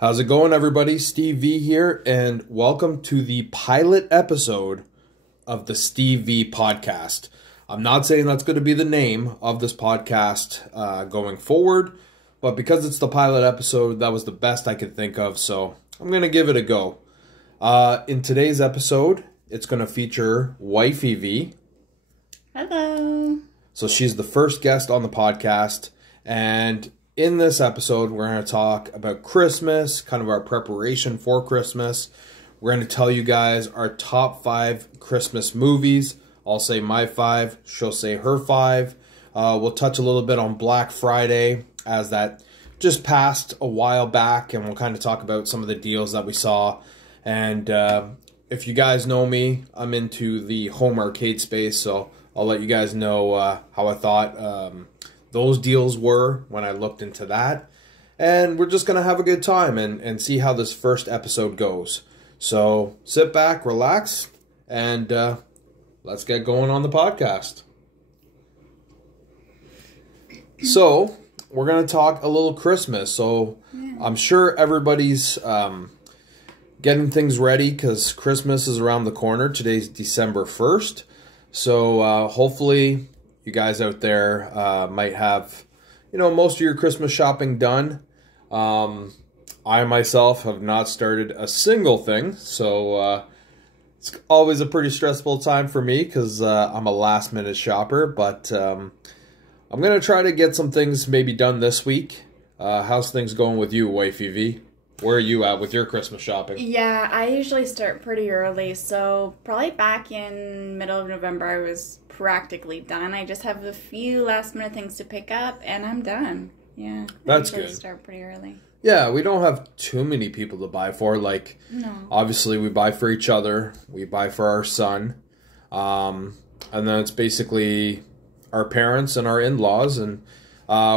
How's it going, everybody? Steve V here, and welcome to the pilot episode of the Steve V podcast. I'm not saying that's going to be the name of this podcast going forward, but because it's the pilot episode, that was the best I could think of, so I'm going to give it a go. In today's episode, it's going to feature Wifey V. Hello. So she's the first guest on the podcast, and in this episode, we're going to talk about Christmas, kind of our preparation for Christmas. We're going to tell you guys our top 5 Christmas movies. I'll say my 5, she'll say her 5. We'll touch a little bit on Black Friday, as that just passed a while back, and we'll kind of talk about some of the deals that we saw. And if you guys know me, I'm into the home arcade space, so I'll let you guys know how I thought those deals were when I looked into that. And we're just going to have a good time and see how this first episode goes. So sit back, relax, and let's get going on the podcast. So we're going to talk a little Christmas. So I'm sure everybody's getting things ready because Christmas is around the corner. Today's December 1st. So hopefully you guys out there might have, most of your Christmas shopping done. I myself have not started a single thing. So it's always a pretty stressful time for me because I'm a last minute shopper. But I'm going to try to get some things maybe done this week. How's things going with you, Wifey V? Where are you at with your Christmas shopping? Yeah, I usually start pretty early, so probably back in middle of November I was practically done. I just have a few last minute things to pick up and I'm done. Yeah. That's I usually good. Start pretty early. Yeah, we don't have too many people to buy for. Like, no. Obviously we buy for each other. We buy for our son. And then it's basically our parents and our in-laws, and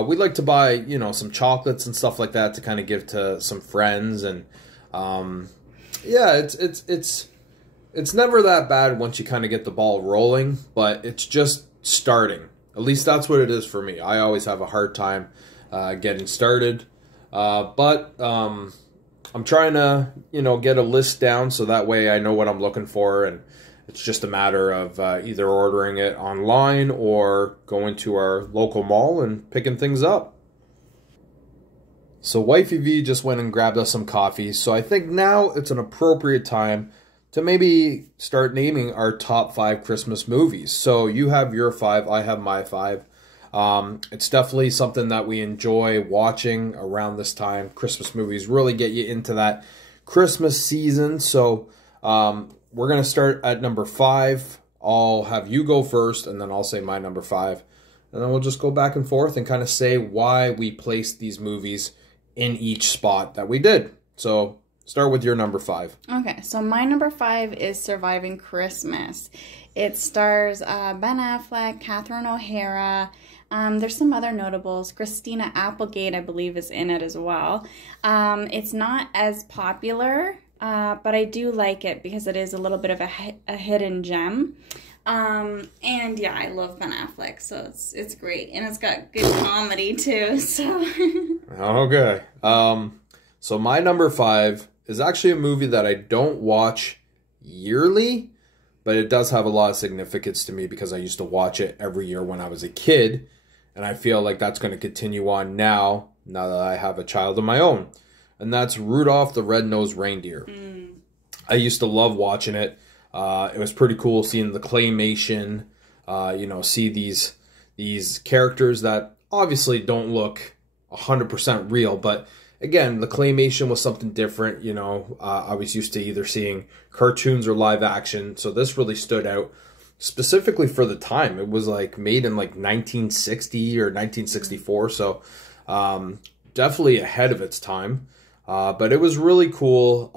we'd like to buy, some chocolates and stuff like that to kind of give to some friends. And yeah, it's never that bad once you kind of get the ball rolling, but it's just starting. At least that's what it is for me. I always have a hard time getting started. But I'm trying to, get a list down so that way I know what I'm looking for, and it's just a matter of either ordering it online or going to our local mall and picking things up. So Wifey V just went and grabbed us some coffee, so I think now it's an appropriate time to maybe start naming our top 5 Christmas movies. So you have your 5, I have my 5. It's definitely something that we enjoy watching around this time. Christmas movies really get you into that Christmas season. So we're going to start at number 5. I'll have you go first, and then I'll say my number 5. And then we'll just go back and forth and kind of say why we placed these movies in each spot that we did. So start with your number 5. Okay, so my number 5 is Surviving Christmas. It stars Ben Affleck, Catherine O'Hara. There's some other notables. Christina Applegate, I believe, is in it as well. It's not as popular, but I do like it because it is a little bit of a hidden gem. And yeah, I love Ben Affleck, so it's great. And it's got good comedy too, so. Okay. So my number 5 is actually a movie that I don't watch yearly, but it does have a lot of significance to me because I used to watch it every year when I was a kid. And I feel like that's going to continue on now that I have a child of my own. And that's Rudolph the Red-Nosed Reindeer. I used to love watching it. It was pretty cool seeing the claymation, see these characters that obviously don't look 100% real. But again, the claymation was something different. I was used to either seeing cartoons or live action. So this really stood out. Specifically for the time. It was like made in like 1960 or 1964, so definitely ahead of its time. But it was really cool.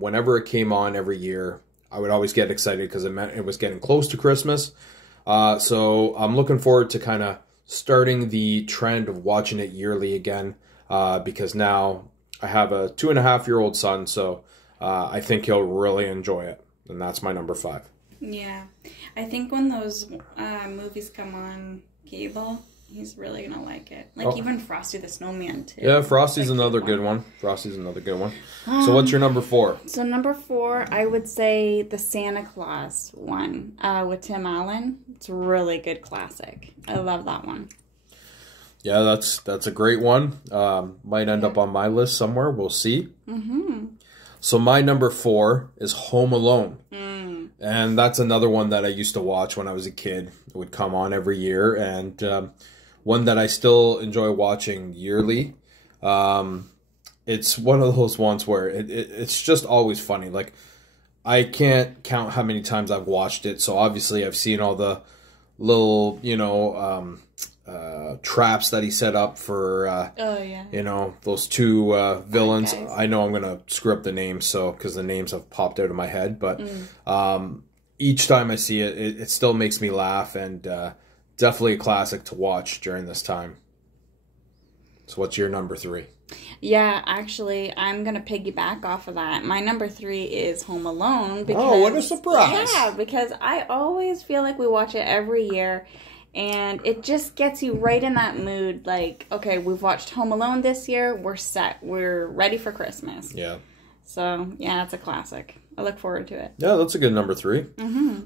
Whenever it came on every year, I would always get excited because it meant it was getting close to Christmas. So I'm looking forward to kind of starting the trend of watching it yearly again, because now I have a 2.5-year-old son, so I think he'll really enjoy it. And that's my number 5. Yeah, I think when those movies come on cable, He's really gonna like it. Like even Frosty the Snowman too. Yeah, Frosty's another good one. Frosty's another good one. So what's your number 4? So number 4, I would say the Santa Claus one with Tim Allen. It's a really good classic. I love that one. Yeah, that's a great one. Might end up on my list somewhere. We'll see. So my number 4 is Home Alone. And that's another one that I used to watch when I was a kid. It would come on every year, and one that I still enjoy watching yearly. It's one of those ones where it's just always funny. Like, I can't count how many times I've watched it, so obviously I've seen all the little, traps that he set up for, those 2 villains. Okay. I know I'm going to screw up the names, because the names have popped out of my head, but each time I see it, it still makes me laugh, and definitely a classic to watch during this time. So what's your number 3? Yeah, actually, I'm going to piggyback off of that. My number 3 is Home Alone. Because, oh, what a surprise. Yeah, because I always feel like we watch it every year, and it just gets you right in that mood. Like, okay, we've watched Home Alone this year. We're set. We're ready for Christmas. Yeah. So, yeah, it's a classic. I look forward to it. Yeah, that's a good number 3.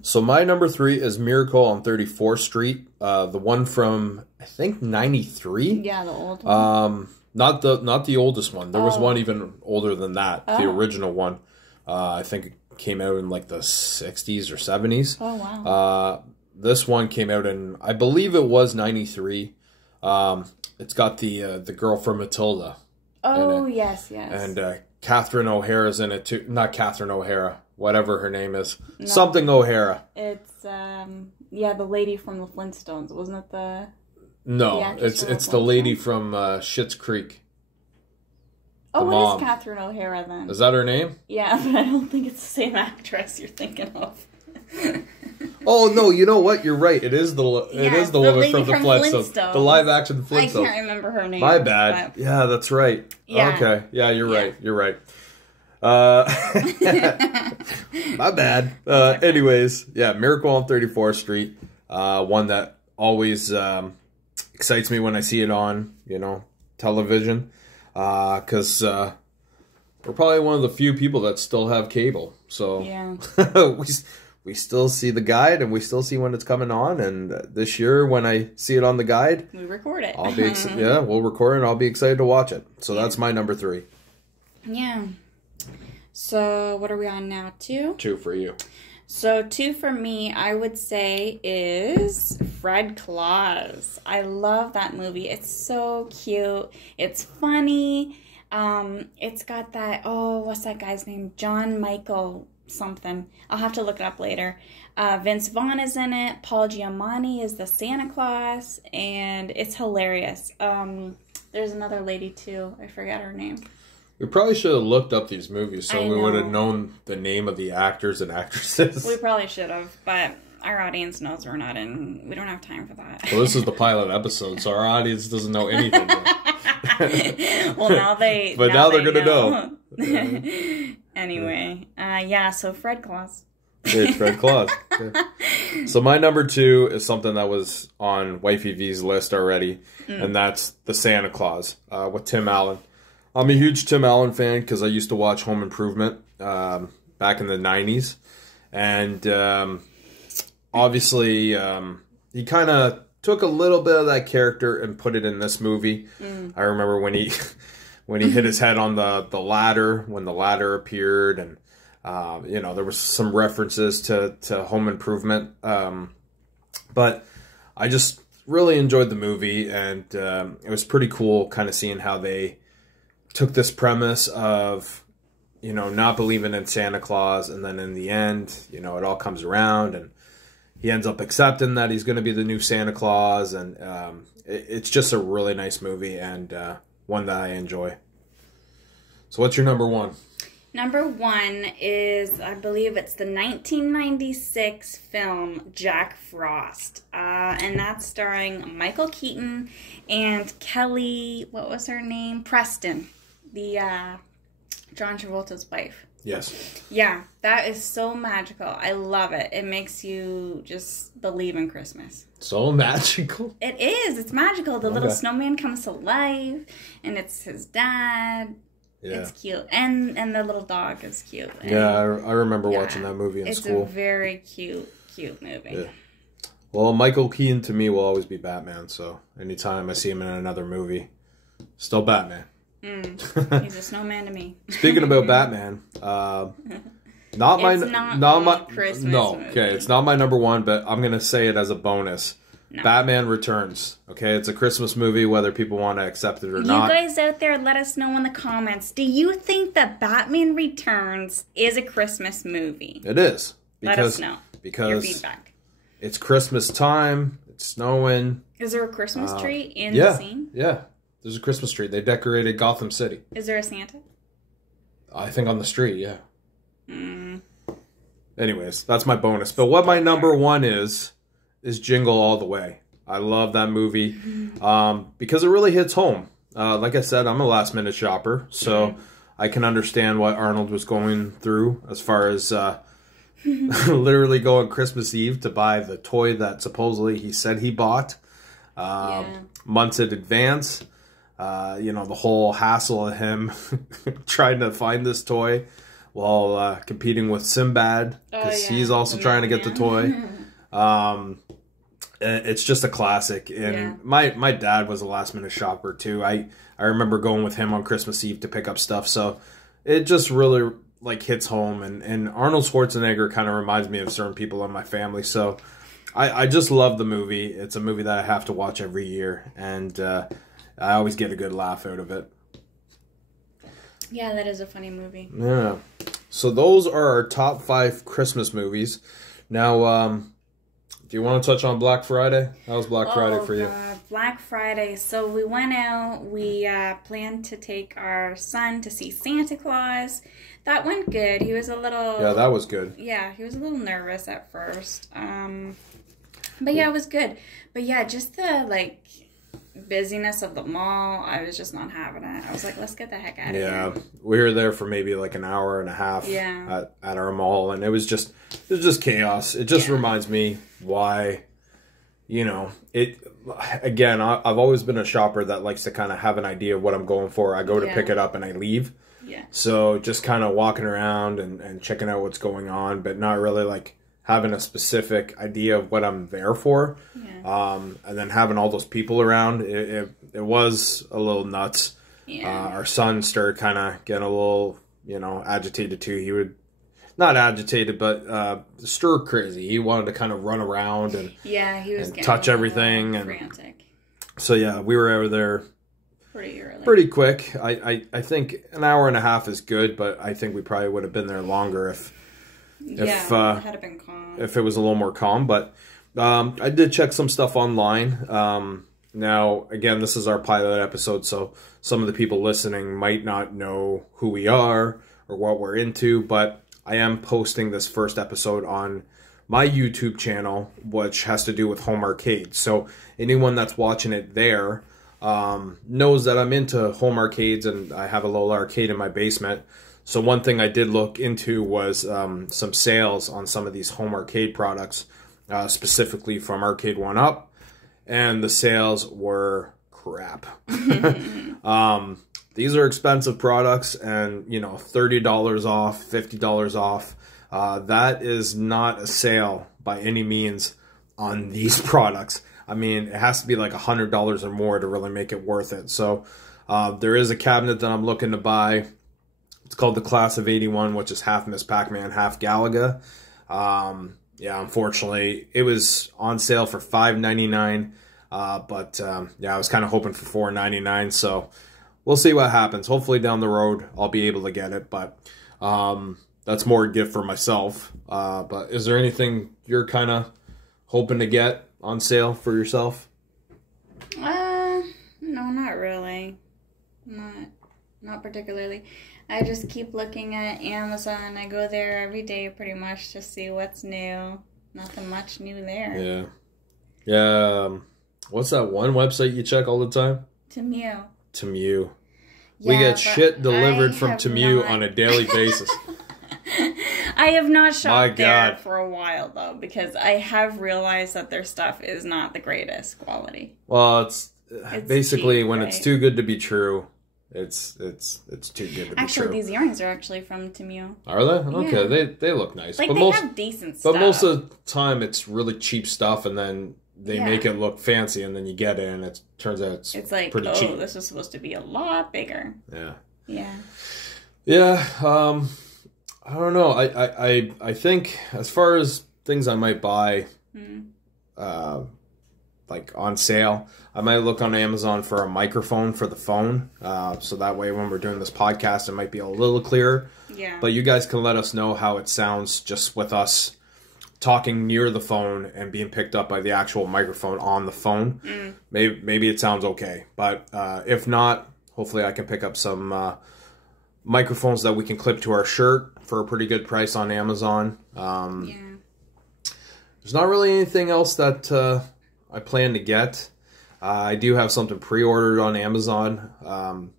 So my number 3 is Miracle on 34th Street. The one from, I think, 93? Yeah, the old one. Not the oldest one. There was one even older than that. The original one. I think it came out in like the 60s or 70s. Oh, wow. This one came out in, I believe it was 93. It's got the girl from Matilda. Oh, yes. And Catherine O'Hara's in it too. Not Catherine O'Hara, whatever her name is. No. Something O'Hara. It's the lady from the Flintstones, wasn't it? No, it's the lady from Schitt's Creek. Oh, what is Catherine O'Hara then? Is that her name? Yeah, but I don't think it's the same actress you're thinking of. Oh no, you know what? You're right. It is the woman from the Flintstones. The live action Flintstones. I can't remember her name. My bad. But... Yeah, that's right. Yeah. Okay. Yeah, you're right. You're right. My bad. Anyways, yeah, Miracle on 34th Street. One that always excites me when I see it on, television. Because we're probably one of the few people that still have cable. So yeah. we still see the guide, and we still see when it's coming on. And this year, when I see it on the guide, we record it. I'll be we'll record it, and I'll be excited to watch it. So that's my number 3. Yeah. So what are we on now? 2? 2 for you. So 2 for me, I would say, is Fred Claus. I love that movie. It's so cute. It's funny. It's got that, what's that guy's name? John Michael something. I'll have to look it up later. Vince Vaughn is in it. Paul Giamatti is the Santa Claus, and it's hilarious. There's another lady too. I forget her name. We probably should have looked up these movies so we would have known the name of the actors and actresses. We probably should have, but our audience knows we don't have time for that. Well, this is the pilot episode, so our audience doesn't know anything. Well, now they But now they're going to know. Anyway, so Fred Claus. It's Fred Claus. Yeah. So my number 2 is something that was on Wifey V's list already, and that's the Santa Claus with Tim Allen. I'm a huge Tim Allen fan because I used to watch Home Improvement back in the 90s. And obviously, he kind of took a little bit of that character and put it in this movie. I remember when he hit his head on the ladder, when the ladder appeared. And, there was some references to Home Improvement. But I just really enjoyed the movie. And it was pretty cool kind of seeing how they took this premise of, not believing in Santa Claus, and then in the end, it all comes around, and he ends up accepting that he's going to be the new Santa Claus, and it's just a really nice movie, and one that I enjoy. So what's your number 1? Number 1 is, I believe it's the 1996 film Jack Frost. And that's starring Michael Keaton and Kelly, what was her name? Preston. The John Travolta's wife. Yes. Yeah, that is so magical. I love it. It makes you just believe in Christmas. So magical. It is. It's magical. The little snowman comes to life, and it's his dad. Yeah. It's cute. And the little dog is cute. And yeah, I remember watching that movie in school. It's a very cute movie. Yeah. Well, Michael Keaton to me will always be Batman, so anytime I see him in another movie, still Batman. He's a snowman to me. Speaking about Batman, not my Christmas movie. Okay, it's not my number one, but I'm gonna say it as a bonus. No. Batman Returns. Okay, it's a Christmas movie, whether people want to accept it or not. You guys out there, let us know in the comments. Do you think that Batman Returns is a Christmas movie? It is. Let us know. Because your feedback. It's Christmas time. It's snowing. Is there a Christmas tree in the scene? Yeah. There's a Christmas tree. They decorated Gotham City. Is there a Santa? I think on the street, yeah. Anyways, that's my bonus. But what my number one is Jingle All the Way. I love that movie because it really hits home. Like I said, I'm a last-minute shopper, so I can understand what Arnold was going through as far as literally going Christmas Eve to buy the toy that supposedly he said he bought months in advance. The whole hassle of him trying to find this toy while competing with Sinbad because he's also trying to get the toy. It's just a classic. And my dad was a last minute shopper too. I remember going with him on Christmas Eve to pick up stuff. So it just really like hits home. And Arnold Schwarzenegger kind of reminds me of certain people in my family. So I just love the movie. It's a movie that I have to watch every year. And I always get a good laugh out of it. Yeah, that is a funny movie. Yeah. So those are our top 5 Christmas movies. Now, do you want to touch on Black Friday? How was Black Friday for you? Black Friday. So we went out. We planned to take our son to see Santa Claus. That went good. He was a little... Yeah, that was good. Yeah, he was a little nervous at first. But yeah, it was good. But yeah, just the, busyness of the mall, I was just not having it. I was like, let's get the heck out of here. Yeah, we were there for maybe an hour and a half at our mall, and it was just chaos. It just reminds me why, again, I've always been a shopper that likes to kind of have an idea of what I'm going for. I go to pick it up and I leave. Yeah. So just kind of walking around and checking out what's going on, but not really having a specific idea of what I'm there for. Yeah. And then having all those people around, it was a little nuts. Yeah. Our son started kind of getting a little, agitated too. He would, not agitated, but stir crazy. He wanted to kind of run around and he was touch everything. And frantic. So yeah, we were over there pretty early. Pretty quick. I think an hour and a half is good, but I think we probably would have been there longer if it had been calm. If it was a little more calm. But I did check some stuff online. Now, again, this is our pilot episode, so some of the people listening might not know who we are or what we're into, but I am posting this first episode on my YouTube channel, which has to do with home arcades. So anyone that's watching it there knows that I'm into home arcades, and I have a little arcade in my basement. So one thing I did look into was some sales on some of these home arcade products, specifically from Arcade 1-Up, and the sales were crap. These are expensive products, and $30 off, $50 off. That is not a sale by any means on these products. I mean, it has to be $100 or more to really make it worth it. So there is a cabinet that I'm looking to buy. It's called the Class of 81, which is half Miss Pac-Man, half Galaga. Yeah, unfortunately, it was on sale for $5.99. But I was kind of hoping for $4.99. So we'll see what happens. Hopefully down the road, I'll be able to get it. But that's more a gift for myself. But is there anything you're kind of hoping to get on sale for yourself? No, not really. Not particularly. I just keep looking at Amazon. I go there every day pretty much to see what's new. Nothing much new there. Yeah. Yeah. What's that one website you check all the time? Temu. Temu. We Yeah, get but shit delivered I from have Temu not- on a daily basis. I have not My shopped there God. for a while though, because I have realized that their stuff is not the greatest quality. Well, it's basically cheap, when right? it's too good to be true, it's too good to be Actually, true. these earrings are actually from Temu. Are they? Okay, Yeah. they look nice. Like, but they have decent stuff. But most of the time, it's really cheap stuff, and then they Yeah. make it look fancy, and then you get it, and it turns out it's like, pretty oh, cheap. this was supposed to be a lot bigger. Yeah. Yeah. Yeah. I don't know. I think as far as things I might buy, like on sale, I might look on Amazon for a microphone for the phone. So that way, when we're doing this podcast, it might be a little clearer. Yeah. But you guys can let us know how it sounds just with us talking near the phone and being picked up by the actual microphone on the phone. Maybe it sounds okay. But if not, hopefully I can pick up some microphones that we can clip to our shirt for a pretty good price on Amazon. Yeah. There's not really anything else that I plan to get. I do have something pre-ordered on Amazon.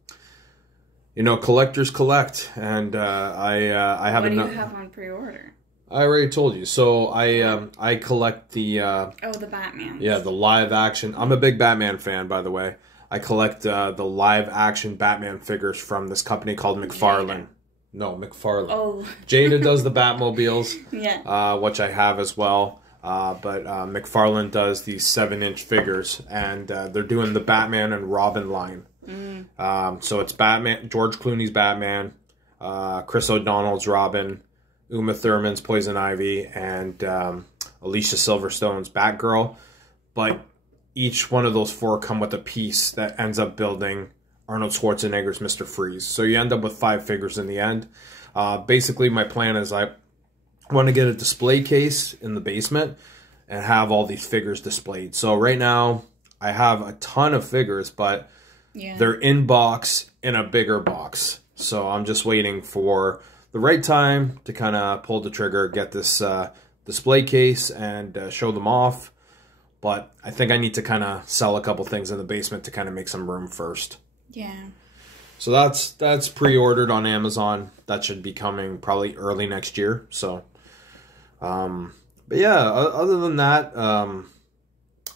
You know, collectors collect, and I have What do you have on pre-order? I already told you. So I collect the the Batman. yeah, the live action. I'm a big Batman fan, by the way. I collect the live action Batman figures from this company called McFarlane. No, McFarlane. Oh. Jada does the Batmobiles, Yeah. which I have as well. But McFarlane does these 7-inch figures, and they're doing the Batman and Robin line. So it's Batman, George Clooney's Batman, Chris O'Donnell's Robin, Uma Thurman's Poison Ivy, and Alicia Silverstone's Batgirl. But each one of those 4 come with a piece that ends up building Arnold Schwarzenegger's Mr. Freeze. So you end up with 5 figures in the end. Basically, my plan is I want to get a display case in the basement and have all these figures displayed. So right now, I have a ton of figures, but they're in box in a bigger box. So I'm just waiting for the right time to kind of pull the trigger, get this display case and show them off. But I think I need to kind of sell a couple things in the basement to kind of make some room first. Yeah. So that's pre-ordered on Amazon. That should be coming probably early next year. So, but yeah, other than that,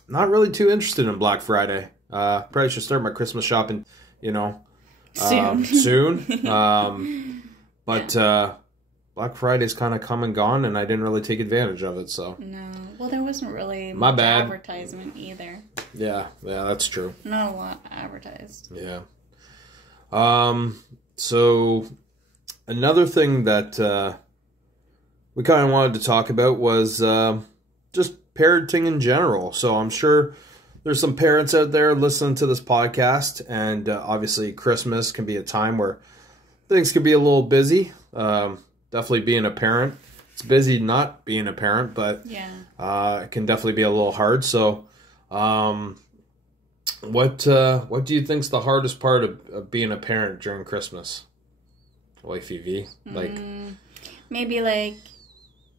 not really too interested in Black Friday. Probably should start my Christmas shopping, you know, soon. But Black Friday's kind of come and gone, and I didn't really take advantage of it. So No. Well, there wasn't really My much bad. advertisement either. yeah, that's true. Not a lot advertised. Yeah. So another thing that we kind of wanted to talk about was just parenting in general. So I'm sure there's some parents out there listening to this podcast, and obviously Christmas can be a time where things can be a little busy. Definitely being a parent. It's busy not being a parent, but it can definitely be a little hard. So what do you think's the hardest part of being a parent during Christmas? Wifey V? Like Maybe like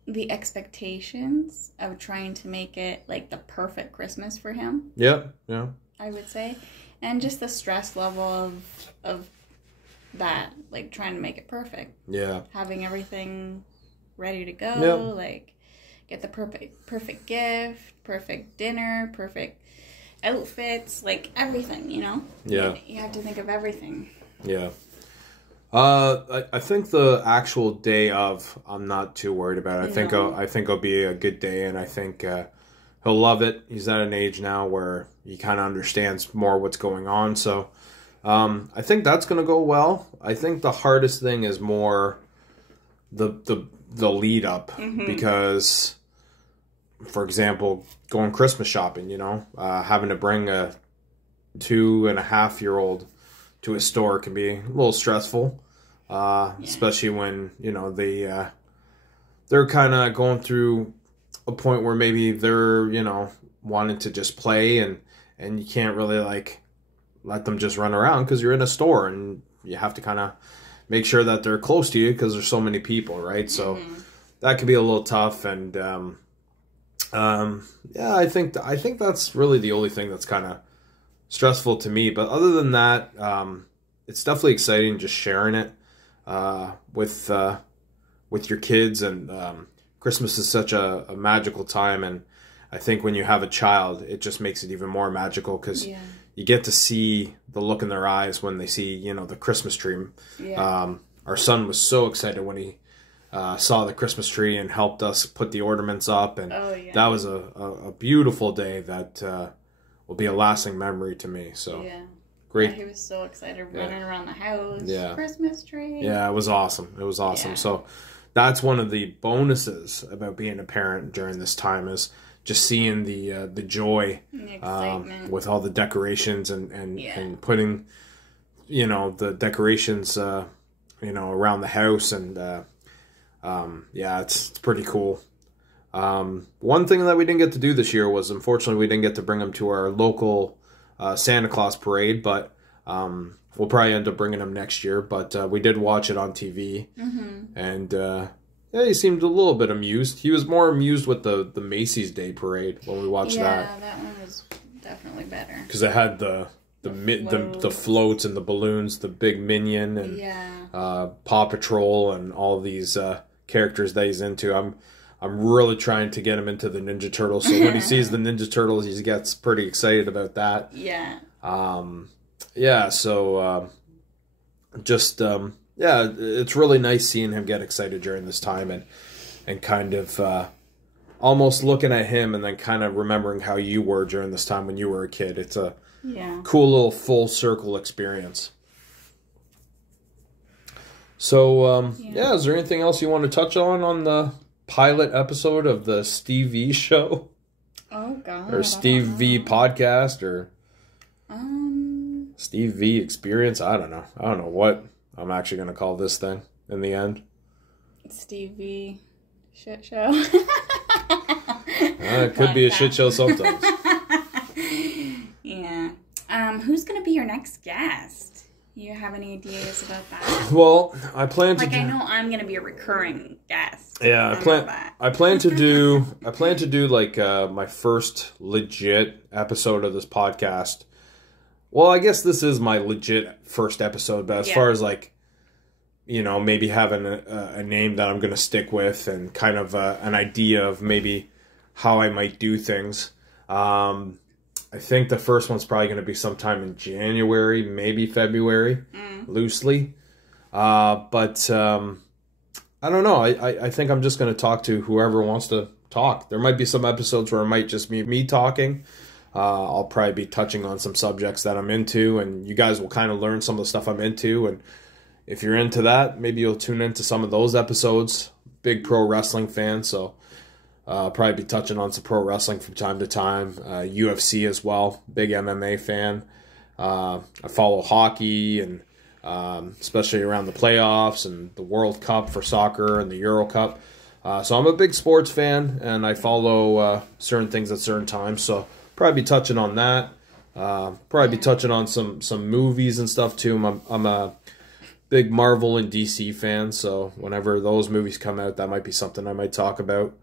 the expectations of trying to make it like the perfect Christmas for him. Yeah. I would say, and just the stress level of that, like trying to make it perfect. Yeah. Having everything ready to go, Yep. like get the perfect gift, perfect dinner, perfect outfits, like everything, you know? Yeah. You have to think of everything. Yeah. I think the actual day of, I'm not too worried about it. I think it'll be a good day, and I think he'll love it. He's at an age now where he kind of understands more what's going on. So I think that's going to go well. I think the hardest thing is more the lead up, because, for example, going Christmas shopping, you know, having to bring a 2.5-year-old to a store can be a little stressful, especially when, you know, they're kind of going through a point where maybe they're, you know, wanting to just play, and you can't really like let them just run around because you're in a store, and you have to kind of make sure that they're close to you because there's so many people, right? So that can be a little tough, and yeah, I think that's really the only thing that's kind of stressful to me. But other than that, it's definitely exciting just sharing it with your kids. And Christmas is such a magical time, and I think when you have a child, it just makes it even more magical because you get to see the look in their eyes when they see, you know, the Christmas tree. Our son was so excited when he saw the Christmas tree and helped us put the ornaments up, and that was a beautiful day that will be a lasting memory to me. So great. Yeah, he was so excited running around the house. Christmas tree. Yeah, it was awesome. It was awesome. So that's one of the bonuses about being a parent during this time, is just seeing the joy with all the decorations and putting, you know, the decorations you know, around the house, and it's pretty cool. One thing that we didn't get to do this year was, unfortunately, we didn't get to bring him to our local Santa Claus parade, but we'll probably end up bringing him next year. But we did watch it on TV, and he seemed a little bit amused. He was more amused with the Macy's Day Parade when we watched that. Yeah, that one was definitely better. Because it had the floats and the balloons, the big Minion, and Paw Patrol, and all these characters that he's into. I'm really trying to get him into the Ninja Turtles. So when he sees the Ninja Turtles, he gets pretty excited about that. It's really nice seeing him get excited during this time, and kind of almost looking at him and then kind of remembering how you were during this time when you were a kid. It's a cool little full circle experience. So, is there anything else you want to touch on the pilot episode of the Steve V show? Oh, God. Or Steve V podcast, or Steve V experience? I don't know. I don't know what I'm actually going to call this thing in the end. Steve V shit show. It could be a shit show sometimes. Who's going to be your next guest? You have any ideas about that? Well, I plan to. I know I'm going to be a recurring guest. Yeah, I plan to do like my first legit episode of this podcast. Well, I guess this is my legit first episode, but as far as like, you know, maybe having a name that I'm going to stick with, and kind of an idea of maybe how I might do things. I think the first one's probably going to be sometime in January, maybe February, loosely. But I don't know. I think I'm just going to talk to whoever wants to talk. There might be some episodes where it might just be me talking. I'll probably be touching on some subjects that I'm into, and you guys will kind of learn some of the stuff I'm into. And if you're into that, maybe you'll tune into some of those episodes. Big pro wrestling fan, so probably be touching on some pro wrestling from time to time. UFC as well. Big MMA fan. I follow hockey, and especially around the playoffs and the World Cup for soccer and the Euro Cup. So I'm a big sports fan, and I follow certain things at certain times. So probably be touching on that. Probably be touching on some movies and stuff too. I'm a big Marvel and DC fan, so whenever those movies come out, that might be something I might talk about.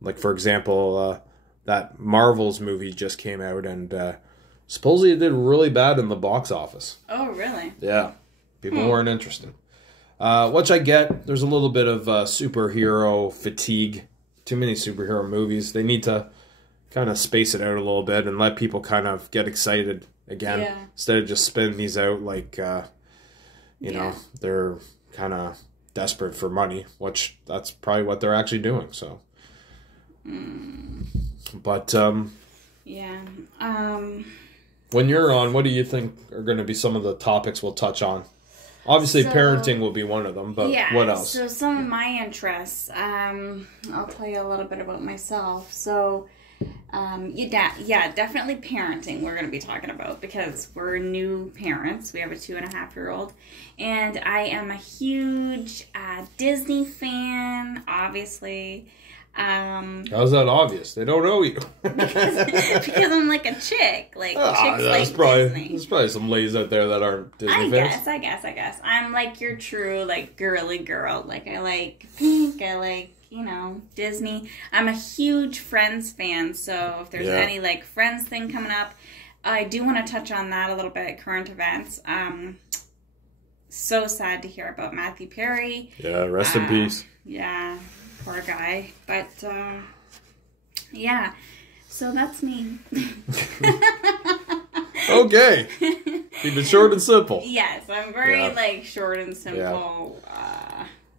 Like for example, that Marvel's movie just came out, and supposedly it did really bad in the box office. Oh, really? Yeah. People weren't interested. Which I get. There's a little bit of superhero fatigue. Too many superhero movies. They need to kind of space it out a little bit and let people kind of get excited again. Instead of just spinning these out like, you know, they're kind of desperate for money, which that's probably what they're actually doing. So, but when you're on, what do you think are going to be some of the topics we'll touch on? Obviously, parenting will be one of them, but what else? So some of my interests, I'll tell you a little bit about myself. So, definitely parenting we're going to be talking about, because we're new parents. We have a 2.5-year-old, and I am a huge Disney fan, obviously. How's that obvious? They don't know you. because I'm like a chick. Like, chicks like Disney. There's probably some ladies out there that aren't Disney fans. I guess. I'm like your true, like, girly girl. Like, I like pink. I like, you know, Disney. I'm a huge Friends fan, so if there's any, like, Friends thing coming up, I do want to touch on that a little bit, current events. So sad to hear about Matthew Perry. Yeah, rest in peace. Yeah, poor guy. But, yeah, so that's me. Okay. Keep it short and simple. Yes, I'm very, short and simple.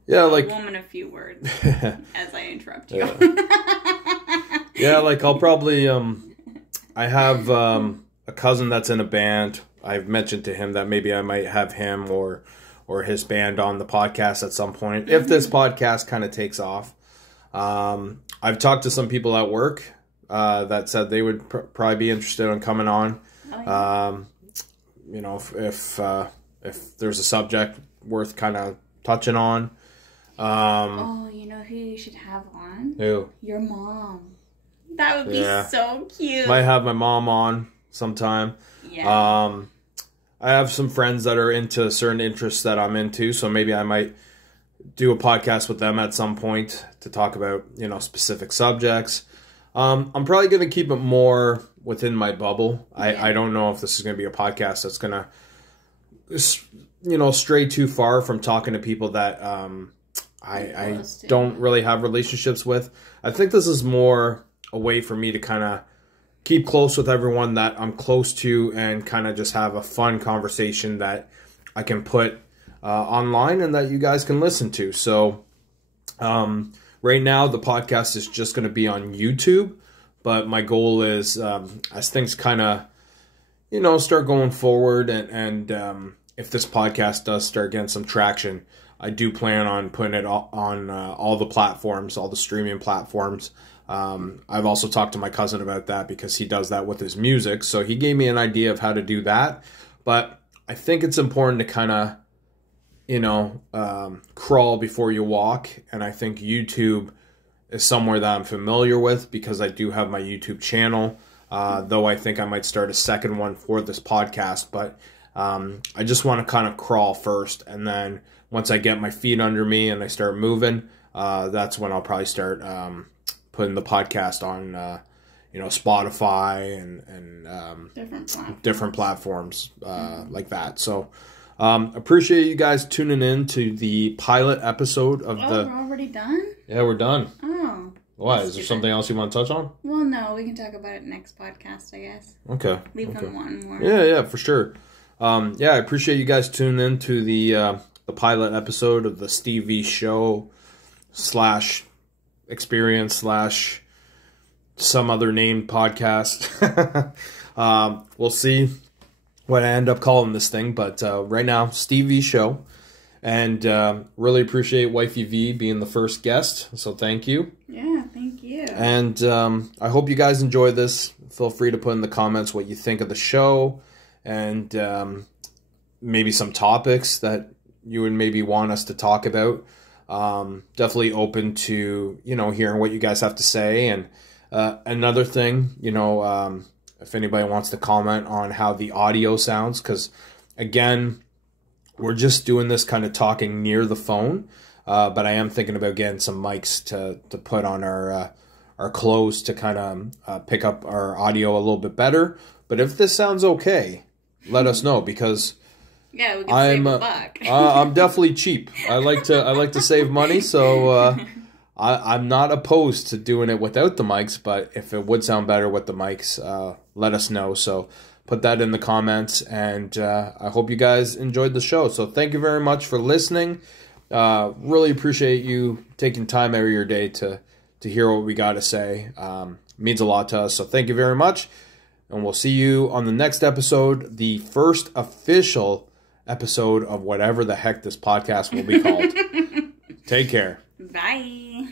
Yeah, a woman of few words, as I interrupt you. Yeah, I'll probably, I have a cousin that's in a band. I've mentioned to him that maybe I might have him or his band on the podcast at some point, if this podcast kind of takes off. I've talked to some people at work that said they would probably be interested in coming on. Oh, yeah. If there's a subject worth kind of touching on. You know who you should have on? Who? Your mom. That would be so cute. Might have my mom on sometime. Yeah. I have some friends that are into certain interests that I'm into, so maybe I might do a podcast with them at some point to talk about, specific subjects. I'm probably going to keep it more within my bubble. I don't know if this is going to be a podcast that's going to, stray too far from talking to people that I don't really have relationships with. I think this is more a way for me to kind of keep close with everyone that I'm close to and kind of just have a fun conversation that I can put online and that you guys can listen to. So right now the podcast is just going to be on YouTube, but my goal is as things kind of, start going forward and if this podcast does start getting some traction, I do plan on putting it on all the platforms, all the streaming platforms. I've also talked to my cousin about that because he does that with his music. So he gave me an idea of how to do that. But I think it's important to kind of, crawl before you walk. And I think YouTube is somewhere that I'm familiar with because I do have my YouTube channel. Though I think I might start a second one for this podcast. But I just want to kind of crawl first. And then once I get my feet under me and I start moving, that's when I'll probably start putting the podcast on, Spotify and different platforms like that. So appreciate you guys tuning in to the pilot episode of the... we're already done? Yeah, we're done. Oh. Why? Is there something else you want to touch on? Well, no, we can talk about it next podcast, I guess. Okay. Leave them wanting more. Yeah, for sure. I appreciate you guys tuning in to the pilot episode of the Steve V show / experience / some other named podcast. We'll see what I end up calling this thing, but right now, Steve V show. And really appreciate Wifey V being the first guest, so thank you. Yeah, thank you. And I hope you guys enjoy this. Feel free to put in the comments what you think of the show and maybe some topics that you would maybe want us to talk about. Definitely open to, hearing what you guys have to say. And another thing, if anybody wants to comment on how the audio sounds, because again, we're just doing this kind of talking near the phone, but I am thinking about getting some mics to put on our clothes to kind of pick up our audio a little bit better. But if this sounds okay, let us know, because yeah, we can save a buck. I'm definitely cheap. I like to save money, so I'm not opposed to doing it without the mics. But if it would sound better with the mics, let us know. So put that in the comments, and I hope you guys enjoyed the show. So thank you very much for listening. Really appreciate you taking time out of your day to hear what we got to say. Means a lot to us. So thank you very much, and we'll see you on the next episode, the first official episode of whatever the heck this podcast will be called. Take care. Bye.